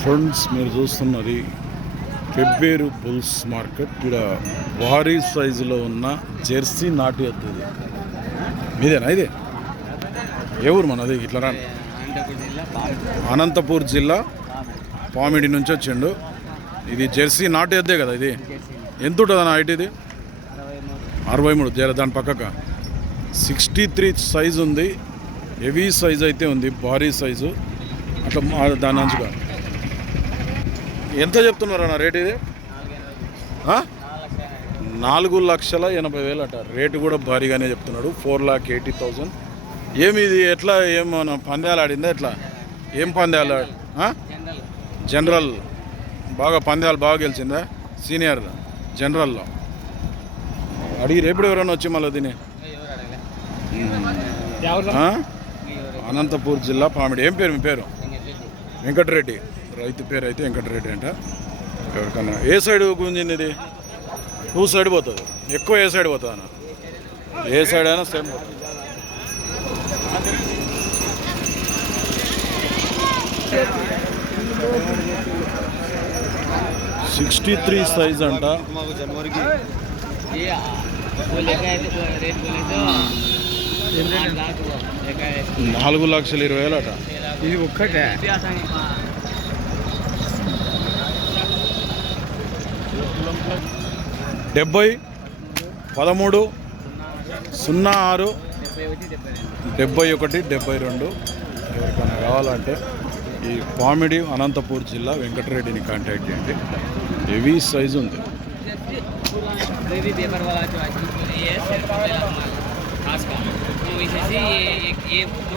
Friends మీరు చూస్తున్నది Pebbair bulls market. ఇక్కడ భారీ సైజులో ఉన్న జెర్సీ నాటు ఎద్దు ఇది. మీదేనా ఇది? ఏ ఊరు మనది? ఇట్లా రా. అనంతపూర్ జిల్లా పామిడి నుంచి వచ్చిండు. ఇది జెర్సీ నాటు ఎద్దే కదా ఇది? ఎంత ఉంటుంది అన్న హైట్ ఇది? 63. దాని పక్కక 63 సైజు ఉంది. హెవీ సైజు అయితే ఉంది, భారీ సైజు. అట్లా దాని అంచుగా ఎంత చెప్తున్నారు అన్న రేట్ ఇది? 4,80,000 అట. రేటు కూడా భారీగానే చెప్తున్నాడు. 4,80,000. ఏమి ఇది? ఎట్లా ఏమన్నా పందాలు ఆడిందా? ఎట్లా ఏం పందాలు? జనరల్ బాగా పందాలు బాగా గెలిచిందా? సీనియర్ జనరల్లో అడిగి రేపు ఎవరైనా వచ్చి మళ్ళీ దీన్ని అనంతపూర్ జిల్లా పామిడి. ఏం పేరు మీ పేరు? వెంకటరెడ్డి. రైతు పేరు అయితే వెంకటరెడ్డి అంట. ఎవరికన్నా ఏ సైడ్ గుంజింది ఇది? 2 సైడ్ పోతుంది. ఎక్కువ ఏ సైడ్ పోతుంది అన్న? ఏ సైడ్ అయినా సేమ్ పోతుంది. $63 సైజ్ అంట. 4,20,000 అట. ఇది ఒక్కటే 70 13 06 71 72. ఎవరికైనా కావాలంటే ఈ పామిడి అనంతపూర్ జిల్లా వెంకటరెడ్డిని కాంటాక్ట్ చేయండి. హెవీ సైజు ఉంది.